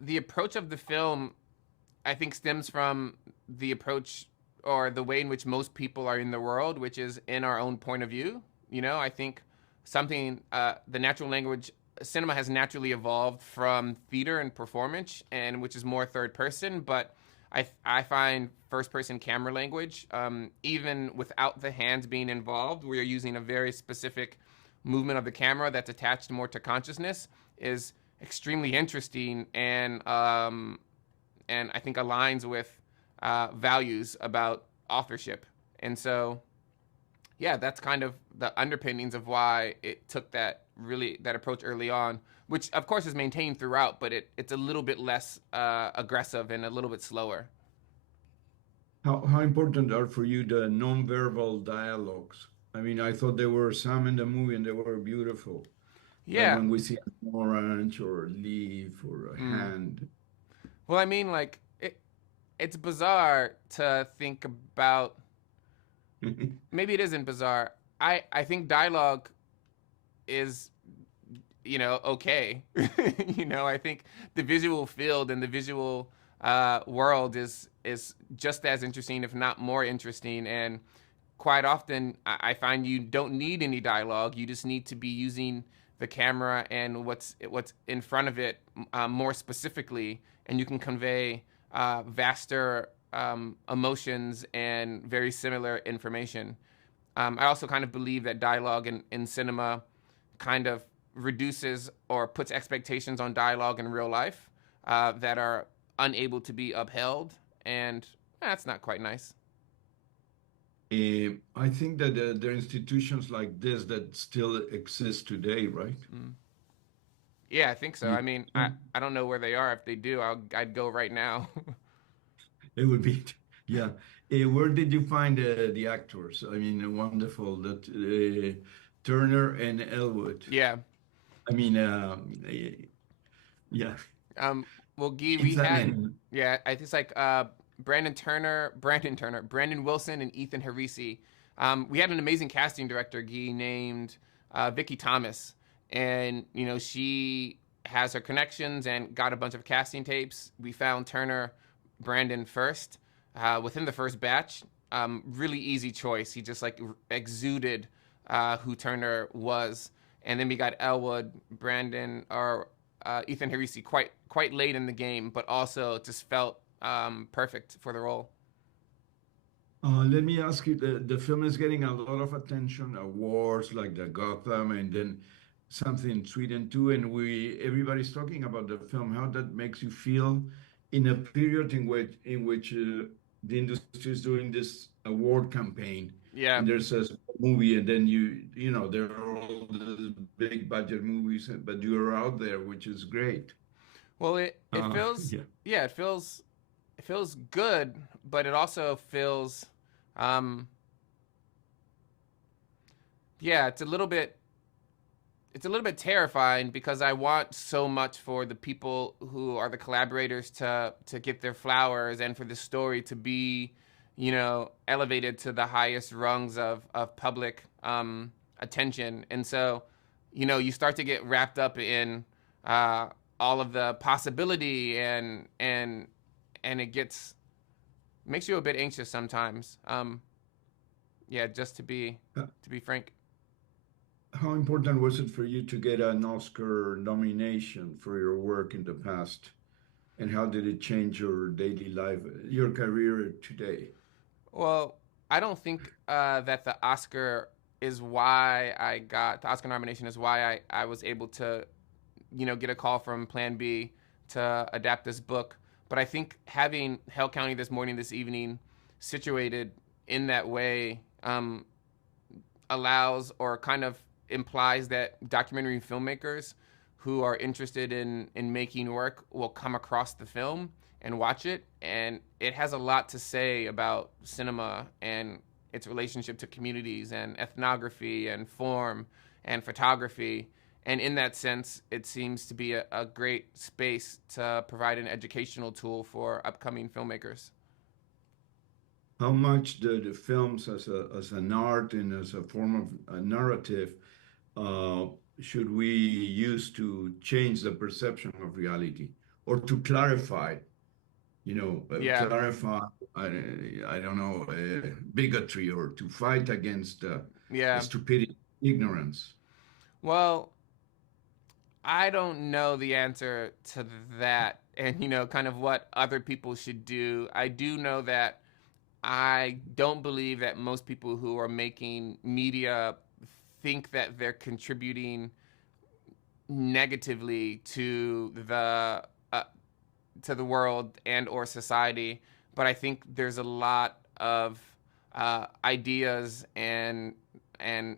the approach of the film, I think, stems from the approach or the way in which most people are in the world, which is in our own point of view. I think the natural language cinema has naturally evolved from theater and performance, and which is more third person. But I find first person camera language, even without the hands being involved, where you're using a very specific movement of the camera that's attached more to consciousness, is extremely interesting and I think aligns with values about authorship. And so, yeah, that's kind of the underpinnings of why it took that approach early on, which of course is maintained throughout, but it's a little bit less aggressive and a little bit slower. How important are for you the nonverbal dialogues? I mean, I thought there were some in the movie and they were beautiful. Like Yeah. when we see an orange or a leaf or a Mm. hand. Well, I mean, like it's bizarre to think about. Maybe it isn't bizarre. I think dialogue is okay. I think the visual field and the visual world is just as interesting, if not more interesting. And quite often, I find you don't need any dialogue. You just need to be using the camera and what's in front of it more specifically, and you can convey vaster emotions and very similar information. I also kind of believe that dialogue in cinema kind of reduces or puts expectations on dialogue in real life that are unable to be upheld, and that's not quite nice. I think that there are institutions like this that still exist today, right? Mm. Yeah, I think so. You, I mean, I don't know where they are. If they do, I'd go right now. it would be, yeah. Where did you find the actors? I mean, wonderful that Turner and Elwood. Yeah. I mean, yeah, Um. Well, Guy, we it's an had, end. yeah. I think it's like Brandon Turner, Brandon Wilson, and Ethan Herisse. We had an amazing casting director, Guy, named Vicky Thomas, and she has her connections and got a bunch of casting tapes. We found Turner, Brandon first within the first batch. Really easy choice. He just like exuded who Turner was, and then we got Elwood, Brandon, or Ethan Herisse quite late in the game, but also just felt perfect for the role. Let me ask you, the film is getting a lot of attention, awards like the Gotham and then something in Sweden too, and everybody's talking about the film, how that makes you feel in a period in which the industry is doing this award campaign, Yeah. and there's a small movie, and then there are all the big budget movies, but you're out there, which is great. Well, it feels Yeah. yeah, it feels good, but it also feels um yeah, it's a little bit terrifying because I want so much for the people who are the collaborators to get their flowers and for the story to be, elevated to the highest rungs of public attention. And so, you start to get wrapped up in uh, all of the possibility and it makes you a bit anxious sometimes. Yeah, just to be frank. How important was it for you to get an Oscar nomination for your work in the past? And how did it change your daily life, your career today? Well, I don't think that the Oscar nomination is why I was able to, get a call from Plan B to adapt this book. But I think having Hale County This Morning, this evening, situated in that way allows or kind of implies that documentary filmmakers who are interested in making work will come across the film and watch it, and it has a lot to say about cinema and its relationship to communities and ethnography and form and photography. And in that sense, it seems to be a great space to provide an educational tool for upcoming filmmakers. How much the films as an art and as a form of a narrative uh, should we use to change the perception of reality? or to clarify, Yeah. clarify, I don't know, bigotry, or to fight against Yeah. stupidity, ignorance. Well, I don't know the answer to that and, kind of what other people should do. I do know that I don't believe that most people who are making media think that they're contributing negatively to the world and or society, but I think there's a lot of ideas and and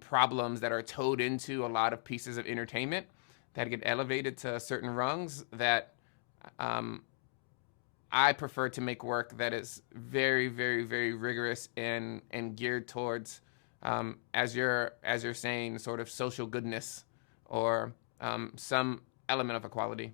problems that are towed into a lot of pieces of entertainment that get elevated to certain rungs that um, I prefer to make work that is very, very, very rigorous and geared towards, as you're saying, sort of social goodness or some element of equality.